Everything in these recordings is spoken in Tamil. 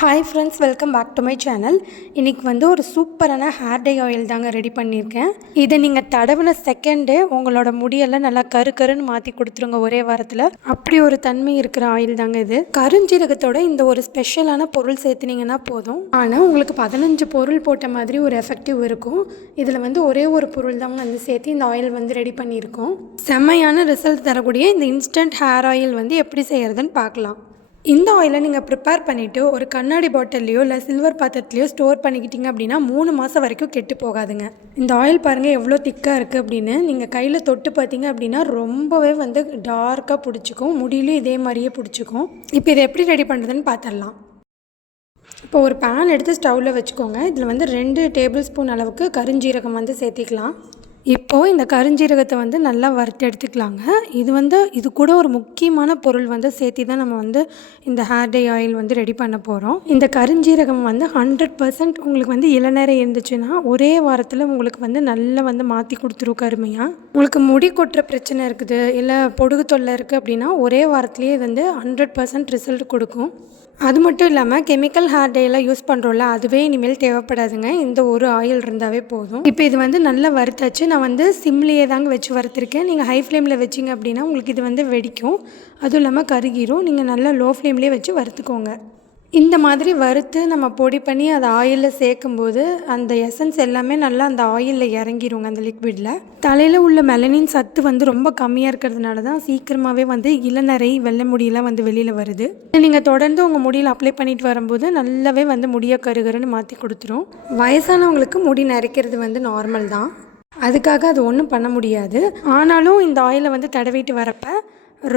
Hi friends, welcome back to my channel. இன்றைக்கி வந்து ஒரு சூப்பரான ஹேர் டை ஆயில் தாங்க ரெடி பண்ணியிருக்கேன். இதை நீங்கள் தடவின செகண்டே உங்களோட முடியெல்லாம் நல்லா கருன்னு மாற்றி கொடுத்துருங்க ஒரே வாரத்தில். அப்படி ஒரு தன்மை இருக்கிற ஆயில் தாங்க இது. கருஞ்சீரகத்தோட இந்த ஒரு ஸ்பெஷலான பொருள் சேர்த்துனீங்கன்னா போதும். ஆனால் உங்களுக்கு 15 பொருள் போட்ட மாதிரி ஒரு எஃபெக்டிவ் இருக்கும். இதில் வந்து ஒரே ஒரு பொருள் தான் வந்து சேர்த்து இந்த ஆயில் வந்து ரெடி பண்ணியிருக்கோம். செம்மையான ரிசல்ட் தரக்கூடிய இந்த இன்ஸ்டன்ட் ஹேர் ஆயில் வந்து எப்படி செய்கிறதுன்னு பார்க்கலாம். இந்த ஆயிலை நீங்கள் ப்ரிப்பேர் பண்ணிவிட்டு ஒரு கண்ணாடி பாட்டில்லையோ இல்லை சில்வர் பாத்திரத்துலையோ ஸ்டோர் பண்ணிக்கிட்டீங்க அப்படின்னா 3 மாதம் வரைக்கும் கெட்டு போகாதுங்க. இந்த ஆயில் பாருங்கள் எவ்வளோ திக்காக இருக்குது அப்படின்னு. நீங்கள் கையில் தொட்டு பார்த்தீங்க அப்படின்னா ரொம்பவே வந்து டார்க்காக பிடிச்சிக்கும், முடியிலையும் இதே மாதிரியே பிடிச்சிக்கும். இப்போ இதை எப்படி ரெடி பண்ணுறதுன்னு பார்த்துடலாம். இப்போ ஒரு பேன் எடுத்து ஸ்டவ்வில் வச்சுக்கோங்க. இதில் வந்து 2 டேபிள் ஸ்பூன் அளவுக்கு கருஞ்சீரகம் வந்து சேர்த்திக்கலாம். இப்போது இந்த கருஞ்சீரகத்தை வந்து நல்லா வறுத்து எடுத்துக்கலாங்க. இது கூட ஒரு முக்கியமான பொருள் வந்து சேர்த்து தான் நம்ம வந்து இந்த ஹேர் டை ஆயில் வந்து ரெடி பண்ண போகிறோம். இந்த கருஞ்சீரகம் வந்து 100% உங்களுக்கு வந்து இளநரை இருந்துச்சுன்னா ஒரே வாரத்தில் உங்களுக்கு வந்து நல்லா வந்து மாற்றி கொடுத்துரும் கருமையாக. உங்களுக்கு முடி கொட்டுற பிரச்சனை இருக்குது, இல்லை பொடுகு தொல்லை இருக்குது அப்படின்னா ஒரே வாரத்துலேயே இது வந்து 100% ரிசல்ட் கொடுக்கும். அது மட்டும் இல்லாமல் கெமிக்கல் ஹேர் டையெல்லாம் யூஸ் பண்ணுறோம்ல, அதுவே இனிமேல் தேவைப்படாதுங்க. இந்த ஒரு ஆயில் இருந்தாவே போதும். இப்போ இது வந்து நல்லா வறுத்தாச்சு. நான் வந்து சிம்லேயே தாங்க வச்சு வறுத்துருக்கேன். நீங்கள் ஹை ஃப்ளேமில் வச்சிங்க அப்படின்னா உங்களுக்கு இது வந்து வெடிக்கும், அதுவும் இல்லாமல் கருகிரும். நீங்கள் நல்லா லோ ஃப்ளேம்லேயே வச்சு வறுத்துக்கோங்க. இந்த மாதிரி வறுத்து நம்ம பொடி பண்ணி அதை ஆயிலில் சேர்க்கும்போது அந்த எசன்ஸ் எல்லாமே நல்லா அந்த ஆயிலில் இறங்கிடுங்க. அந்த லிக்விடில் தலையில் உள்ள மெலனின் சத்து வந்து ரொம்ப கம்மியாக இருக்கிறதுனால தான் சீக்கிரமாகவே வந்து இளநரை வெள்ளை முடியெல்லாம் வந்து வெளியில் வருது. நீங்கள் தொடர்ந்து உங்கள் முடியில் அப்ளை பண்ணிட்டு வரும்போது நல்லாவே வந்து முடியை கருகருன்னு மாற்றி கொடுத்துரும். வயசானவங்களுக்கு முடி நரைக்கிறது வந்து நார்மல் தான், அதுக்காக அது ஒன்றும் பண்ண முடியாது. ஆனாலும் இந்த ஆயிலை வந்து தடவிட்டு வரப்போ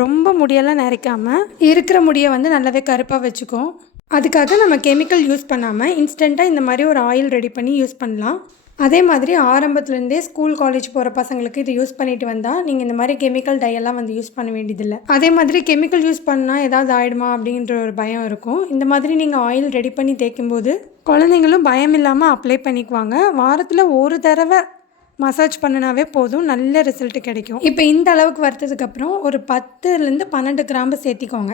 ரொம்ப முடியெல்லாம் நரைக்காமல் இருக்கிற முடியை வந்து நல்லாவே கருப்பாக வச்சுக்கும். அதுக்காக நம்ம கெமிக்கல் யூஸ் பண்ணாமல் இன்ஸ்டண்ட்டாக இந்த மாதிரி ஒரு ஆயில் ரெடி பண்ணி யூஸ் பண்ணலாம். அதே மாதிரி ஆரம்பத்துலேருந்தே ஸ்கூல் காலேஜ் போகிற பசங்களுக்கு இது யூஸ் பண்ணிட்டு வந்தால் நீங்கள் இந்த மாதிரி கெமிக்கல் டையெல்லாம் வந்து யூஸ் பண்ண வேண்டியதில்லை. அதே மாதிரி கெமிக்கல் யூஸ் பண்ணால் ஏதாவது ஆகிடுமா அப்படின்ற ஒரு பயம் இருக்கும். இந்த மாதிரி நீங்கள் ஆயில் ரெடி பண்ணி தேய்க்கும்போது குழந்தைங்களும் பயம் இல்லாமல் அப்ளை பண்ணிக்குவாங்க. வாரத்தில் ஒரு தடவை மசாஜ் பண்ணினாவே போதும், நல்ல ரிசல்ட் கிடைக்கும். இப்போ இந்த அளவுக்கு வறுத்ததுக்கப்புறம் ஒரு 10லேருந்து 12 கிராம்பு சேர்த்திக்கோங்க.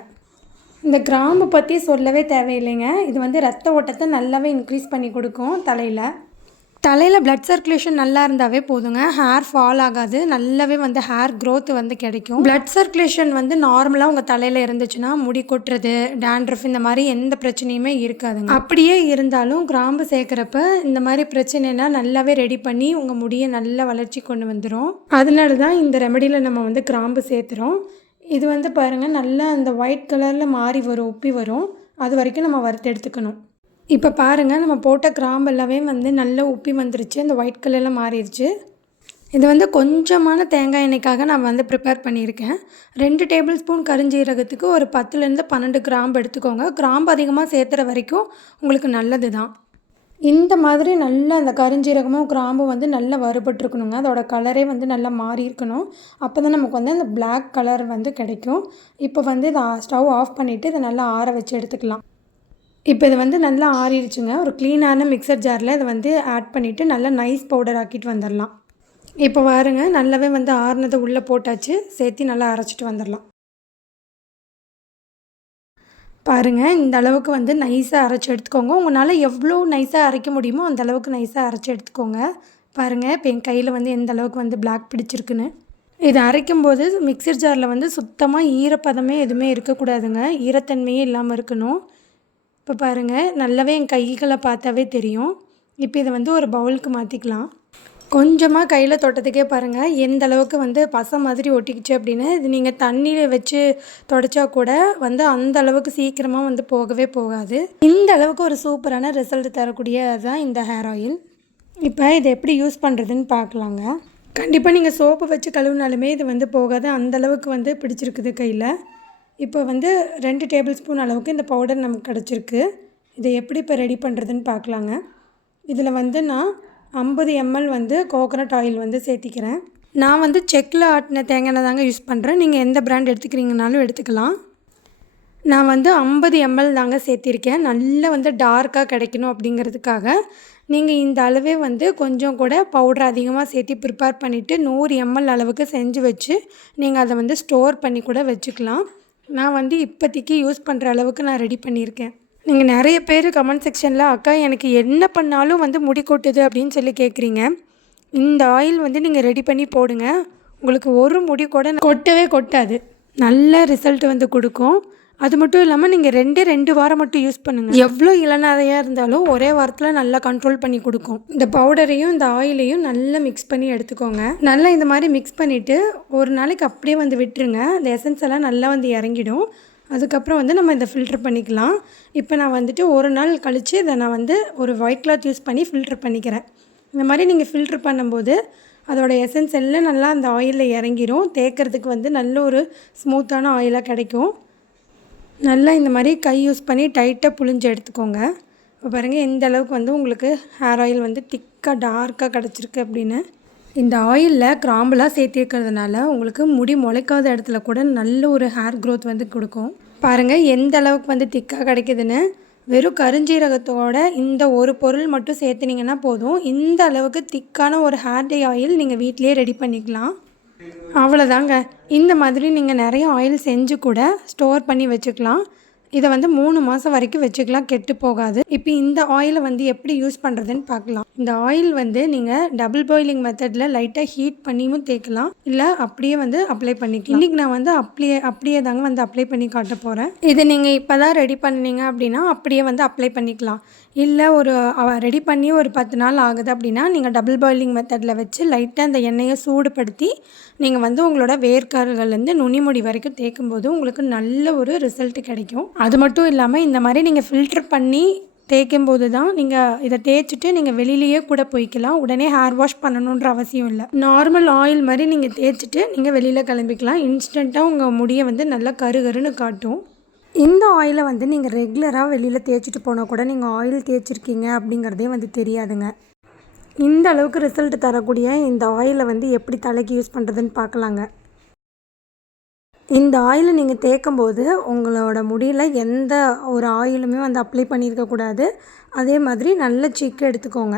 இந்த கிராம்பு பற்றி சொல்லவே தேவையில்லைங்க. இது வந்து ரத்த ஓட்டத்தை நல்லாவே இன்க்ரீஸ் பண்ணி கொடுக்கும். தலையில் பிளட் சர்க்குலேஷன் நல்லா இருந்தாவே போதுங்க, ஹேர் ஃபால் ஆகாது, நல்லாவே வந்து ஹேர் க்ரோத் வந்து கிடைக்கும். பிளட் சர்க்குலேஷன் வந்து நார்மலாக உங்கள் தலையில் இருந்துச்சுன்னா முடி கொட்டுறது, டேண்ட்ரஃப் இந்த மாதிரி எந்த பிரச்சனையுமே இருக்காதுங்க. அப்படியே இருந்தாலும் கிராம்பு சேர்க்குறப்ப இந்த மாதிரி பிரச்சனைனா நல்லாவே ரெடி பண்ணி உங்கள் முடியை நல்ல வளர்ச்சி கொண்டு வந்துடும். அதனால தான் இந்த ரெமடியில் நம்ம வந்து கிராம்பு சேர்த்துறோம். இது வந்து பாருங்கள் நல்லா அந்த ஒயிட் கலரில் மாறி வரும், உப்பி வரும். அது வரைக்கும் நம்ம வறுத்து எடுத்துக்கணும். இப்போ பாருங்கள் நம்ம போட்ட கிராம்பு எல்லாமே வந்து நல்லா உப்பி வந்துருச்சு, அந்த ஒயிட் கலரில் மாறிடுச்சு. இது வந்து கொஞ்சமான தேங்காய் எண்ணெய்க்காக நான் வந்து ப்ரிப்பேர் பண்ணியிருக்கேன். 2 டேபிள் ஸ்பூன் கருஞ்சீரகத்துக்கு ஒரு 10லேருந்து 12 கிராம்பு எடுத்துக்கோங்க. கிராம்பு அதிகமாக சேர்த்துற வரைக்கும் உங்களுக்கு நல்லது தான். இந்த மாதிரி நல்லா அந்த கருஞ்சீரகமும் கிராம்பும் வந்து நல்லா வறுபட்டுருக்கணுங்க. அதோட கலரே வந்து நல்லா மாறி இருக்கணும். அப்போ தான் நமக்கு வந்து அந்த பிளாக் கலர் வந்து கிடைக்கும். இப்போ வந்து இதை ஸ்டவ் ஆஃப் பண்ணிவிட்டு இதை நல்லா ஆற வச்சு எடுத்துக்கலாம். இப்போ இது வந்து நல்லா ஆறிடுச்சுங்க. ஒரு க்ளீனான மிக்சர் ஜாரில் இதை வந்து ஆட் பண்ணிவிட்டு நல்லா நைஸ் பவுடர் ஆக்கிட்டு வந்துடலாம். இப்போ பாருங்க நல்லாவே வந்து ஆறுனதை உள்ளே போட்டாச்சு, சேர்த்து நல்லா அரைச்சிட்டு வந்துடலாம். பாருங்கள் இந்த அளவுக்கு வந்து நைஸாக அரைச்சி எடுத்துக்கோங்க. உங்களால் எவ்வளோ நைஸாக அரைக்க முடியுமோ அந்த அளவுக்கு நைஸாக அரைச்சி எடுத்துக்கோங்க. பாருங்கள் இப்போ என் கையில் வந்து எந்த அளவுக்கு வந்து பிளாக் பிடிச்சிருக்குன்னு. இது அரைக்கும்போது மிக்சர் ஜாரில் வந்து சுத்தமாக ஈரப்பதமே எதுவுமே இருக்கக்கூடாதுங்க, ஈரத்தன்மையே இல்லாமல் இருக்கணும். இப்போ பாருங்கள் நல்லாவே என் கைகளை பார்த்தாவே தெரியும். இப்போ இதை வந்து ஒரு பவுலுக்கு மாற்றிக்கலாம். கொஞ்சமாக கையில் தொட்டதுக்கே பாருங்கள் எந்த அளவுக்கு வந்து பசை மாதிரி ஒட்டிக்கிச்சு அப்படின்னு. இது நீங்கள் தண்ணியில் வச்சு தொடச்சா கூட வந்து அந்த அளவுக்கு சீக்கிரமாக வந்து போகவே போகாது. இந்த அளவுக்கு ஒரு சூப்பரான ரிசல்ட் தரக்கூடியது தான் இந்த ஹேர் ஆயில். இப்போ இதை எப்படி யூஸ் பண்ணுறதுன்னு பார்க்கலாங்க. கண்டிப்பாக நீங்கள் சோப்பு வச்சு கழுவினாலுமே இது வந்து போகாது, அந்தளவுக்கு வந்து பிடிச்சிருக்குது கையில். இப்போ வந்து 2 டேபிள் ஸ்பூன் அளவுக்கு இந்த பவுடர் நமக்கு கிடச்சிருக்கு. இதை எப்படி இப்போ ரெடி பண்ணுறதுன்னு பார்க்கலாங்க. இதில் வந்து நான் 50 ml வந்து கோகோனட் ஆயில் வந்து சேர்த்திக்கிறேன். நான் வந்து செக்கில் ஆட்டின தேங்காய் எண்ணெய் தாங்க யூஸ் பண்ணுறேன். நீங்கள் எந்த பிராண்ட் எடுத்துக்கிறீங்கனாலும் எடுத்துக்கலாம். நான் வந்து 50 ml தாங்க சேர்த்திருக்கேன். நல்லா வந்து டார்க்காக கிடைக்கணும் அப்படிங்கிறதுக்காக. நீங்கள் இந்த அளவே வந்து கொஞ்சம் கூட பவுடர் அதிகமாக சேர்த்து ப்ரிப்பேர் பண்ணிவிட்டு 100 ml அளவுக்கு செஞ்சு வச்சு நீங்கள் அதை வந்து ஸ்டோர் பண்ணி கூட வச்சுக்கலாம். நான் வந்து இப்போதைக்கு யூஸ் பண்ணுற அளவுக்கு நான் ரெடி பண்ணியிருக்கேன். நீங்கள் நிறைய பேர் கமெண்ட் செக்ஷனில் அக்கா எனக்கு என்ன பண்ணாலும் வந்து முடி கொட்டுது அப்படின்னு சொல்லி கேட்குறீங்க. இந்த ஆயில் வந்து நீங்கள் ரெடி பண்ணி போடுங்க, உங்களுக்கு ஒரு முடி கூட கொட்டவே கொட்டாது. நல்ல ரிசல்ட் வந்து கொடுக்கும். அது மட்டும் இல்லாமல் நீங்கள் 2 வாரம் மட்டும் யூஸ் பண்ணுங்கள். எவ்வளோ இளநரையாக இருந்தாலும் ஒரே வாரத்தில் நல்லா கண்ட்ரோல் பண்ணி கொடுக்கும். இந்த பவுடரையும் இந்த ஆயிலையும் நல்லா மிக்ஸ் பண்ணி எடுத்துக்கோங்க. நல்லா இந்த மாதிரி மிக்ஸ் பண்ணிவிட்டு ஒரு நாளைக்கு அப்படியே வந்து விட்டுருங்க. இந்த எசன்ஸ் எல்லாம் நல்லா வந்து இறங்கிடும். அதுக்கப்புறம் வந்து நம்ம இதை ஃபில்ட்ரு பண்ணிக்கலாம். இப்போ நான் வந்துட்டு ஒரு நாள் கழித்து இதை நான் வந்து ஒரு ஒயிட் கிளாத் யூஸ் பண்ணி ஃபில்ட்ரு பண்ணிக்கிறேன். இந்த மாதிரி நீங்கள் ஃபில்ட்ரு பண்ணும்போது அதோடய எசன்ஸ் எல்லாம் நல்லா அந்த ஆயிலில் இறங்கிடும். தேய்க்கிறதுக்கு வந்து நல்ல ஒரு ஸ்மூத்தான ஆயிலாக கிடைக்கும். நல்லா இந்த மாதிரி கை யூஸ் பண்ணி டைட்டாக புழிஞ்சு எடுத்துக்கோங்க. இப்போ பாருங்கள் எந்த அளவுக்கு வந்து உங்களுக்கு ஹேர் ஆயில் வந்து திக்காக டார்க்காக கிடச்சிருக்கு அப்படின்னு. இந்த ஆயிலில் கிராம்பெலாம் சேர்த்திருக்கிறதுனால உங்களுக்கு முடி முளைக்காத இடத்துல கூட நல்ல ஒரு ஹேர் க்ரோத் வந்து கொடுக்கும். பாருங்கள் எந்த அளவுக்கு வந்து திக்காக கிடைக்குதுன்னு. வெறும் கருஞ்சீரகத்தோட இந்த ஒரு பொருள் மட்டும் சேர்த்துனீங்கன்னா போதும், இந்த அளவுக்கு திக்கான ஒரு ஹேர் டை ஆயில் நீங்கள் வீட்டிலே ரெடி பண்ணிக்கலாம். அவ்வளோதாங்க. இந்த மாதிரி நீங்கள் நிறைய ஆயில் செஞ்சு கூட ஸ்டோர் பண்ணி வச்சுக்கலாம். இதை வந்து 3 மாதம் வரைக்கும் வச்சுக்கலாம், கெட்டு போகாது. இப்போ இந்த ஆயிலை வந்து எப்படி யூஸ் பண்ணுறதுன்னு பார்க்கலாம். இந்த ஆயில் வந்து நீங்கள் டபுள் பாயிலிங் மெத்தடில் லைட்டாக ஹீட் பண்ணியும் தேய்க்கலாம், இல்லை அப்படியே வந்து அப்ளை பண்ணிக்கலாம். இன்றைக்கி நான் வந்து அப்படியே தாங்க வந்து அப்ளை பண்ணி காட்ட போகிறேன். இது நீங்கள் இப்போ தான் ரெடி பண்ணிங்க அப்படின்னா அப்படியே வந்து அப்ளை பண்ணிக்கலாம். இல்லை ரெடி பண்ணி ஒரு 10 நாள் ஆகுது அப்படின்னா நீங்கள் டபுள் பாயிலிங் மெத்தடில் வச்சு லைட்டாக அந்த எண்ணெயை சூடுபடுத்தி நீங்கள் வந்து உங்களோட வேர்க்கால்கள்லேருந்து நுனிமுடி வரைக்கும் தேய்க்கும்போது உங்களுக்கு நல்ல ஒரு ரிசல்ட் கிடைக்கும். அது மட்டும் இல்லாமல் இந்த மாதிரி நீங்கள் ஃபில்டர் பண்ணி தேய்க்கும்போது தான் நீங்கள் இதை தேய்ச்சிட்டு நீங்கள் வெளியிலேயே கூட போய்க்கலாம். உடனே ஹேர் வாஷ் பண்ணணுன்ற அவசியம் இல்லை. நார்மல் ஆயில் மாதிரி நீங்கள் தேய்ச்சிட்டு நீங்கள் வெளியில் கிளம்பிக்கலாம். இன்ஸ்டண்ட்டாக உங்கள் முடியை வந்து நல்லா கருகருன்னு காட்டும். இந்த ஆயிலை வந்து நீங்கள் ரெகுலராக வெளியில் தேய்ச்சிட்டு போனால் கூட நீங்கள் ஆயில் தேய்ச்சிருக்கீங்க அப்படிங்கிறதே வந்து தெரியாதுங்க. இந்த அளவுக்கு ரிசல்ட் தரக்கூடிய இந்த ஆயிலை வந்து எப்படி தலைக்கு யூஸ் பண்ணுறதுன்னு பார்க்கலாங்க. இந்த ஆயிலை நீங்கள் தேய்க்கும்போது உங்களோட முடியில் எந்த ஒரு ஆயிலுமே வந்து அப்ளை பண்ணியிருக்கக்கூடாது. அதே மாதிரி நல்ல சிக்கு எடுத்துக்கோங்க.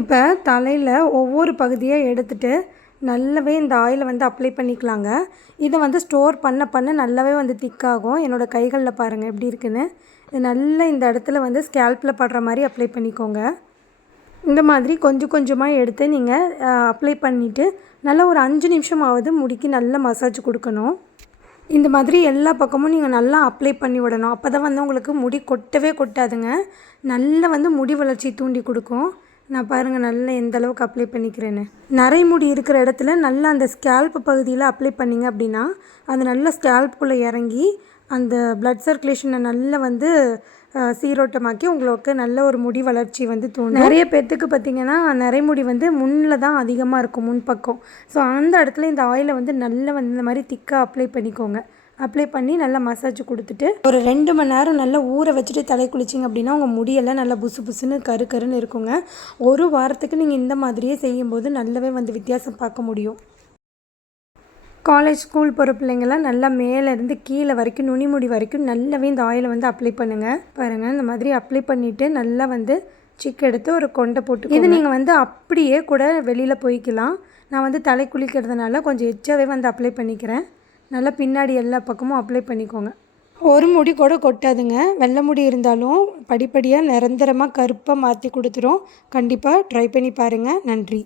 இப்போ தலையில் ஒவ்வொரு பகுதியாக எடுத்துகிட்டு நல்லாவே இந்த ஆயிலை வந்து அப்ளை பண்ணிக்கலாங்க. இதை வந்து ஸ்டோர் பண்ண நல்லாவே வந்து திக்காகும். என்னோடய கைகளில் பாருங்கள் எப்படி இருக்குன்னு. இது நல்லா இந்த இடத்துல வந்து ஸ்கேல்பில் படுற மாதிரி அப்ளை பண்ணிக்கோங்க. இந்த மாதிரி கொஞ்சம் கொஞ்சமாக எடுத்து நீங்கள் அப்ளை பண்ணிவிட்டு நல்லா ஒரு 5 நிமிஷமாவது முடிக்கு நல்லா மசாஜ் கொடுக்கணும். இந்த மாதிரி எல்லா பக்கமும் நீங்கள் நல்லா அப்ளை பண்ணி விடணும். அப்போ தான் வந்து உங்களுக்கு முடி கொட்டவே கொட்டாதுங்க. நல்லா வந்து முடி வளர்ச்சி தூண்டி கொடுக்கும். நான் பாருங்கள் நல்லா எந்த அளவுக்கு அப்ளை பண்ணிக்கிறேன்னு. நரைமுடி இருக்கிற இடத்துல நல்லா அந்த ஸ்கேல்ப் பகுதியில் அப்ளை பண்ணிங்க அப்படின்னா அது நல்லா ஸ்கேல்ப்புக்குள்ளே இறங்கி அந்த பிளட் சர்க்குலேஷனை நல்லா வந்து சீரோட்டமாக்கி உங்களுக்கு நல்ல ஒரு முடி வளர்ச்சி வந்து தூண்டும். நிறைய பேர்த்துக்கு பார்த்திங்கன்னா நரைமுடி வந்து முன்னில் தான் அதிகமாக இருக்கும், முன்பக்கம். ஸோ அந்த இடத்துல இந்த ஆயிலை வந்து நல்லா வந்து இந்த மாதிரி திக்காக அப்ளை பண்ணிக்கோங்க. அப்ளை பண்ணி நல்லா மசாஜ் கொடுத்துட்டு ஒரு 2 மணி நேரம் நல்லா ஊற வச்சுட்டு தலை குளிச்சிங்க அப்படின்னா உங்கள் முடியெல்லாம் நல்லா புசு புசுன்னு கருன்னு இருக்குங்க. ஒரு வாரத்துக்கு நீங்கள் இந்த மாதிரியே செய்யும்போது நல்லாவே வந்து வித்தியாசம் பார்க்க முடியும். காலேஜ் ஸ்கூல் போகிற பிள்ளைங்கள்லாம் நல்லா மேலேருந்து கீழே வரைக்கும் நுனிமுடி வரைக்கும் நல்லாவே இந்த ஆயிலை வந்து அப்ளை பண்ணுங்கள். பாருங்கள் இந்த மாதிரி அப்ளை பண்ணிவிட்டு நல்லா வந்து சிக்கு எடுத்து ஒரு கொண்டை போட்டு இது நீங்கள் வந்து அப்படியே கூட வெளியில் போய்க்கலாம். நான் வந்து தலை குளிக்கிறதுனால கொஞ்சம் எச்சாவே வந்து அப்ளை பண்ணிக்கிறேன். நல்லா பின்னாடி எல்லா பக்கமும் அப்ளை பண்ணிக்கோங்க. ஒரு முடி கூட கொட்டாதுங்க. வெள்ளை முடி இருந்தாலும் படிப்படியாக நிரந்தரமாக கருப்பாக மாற்றி கொடுத்துரும். கண்டிப்பாக ட்ரை பண்ணி பாருங்கள். நன்றி.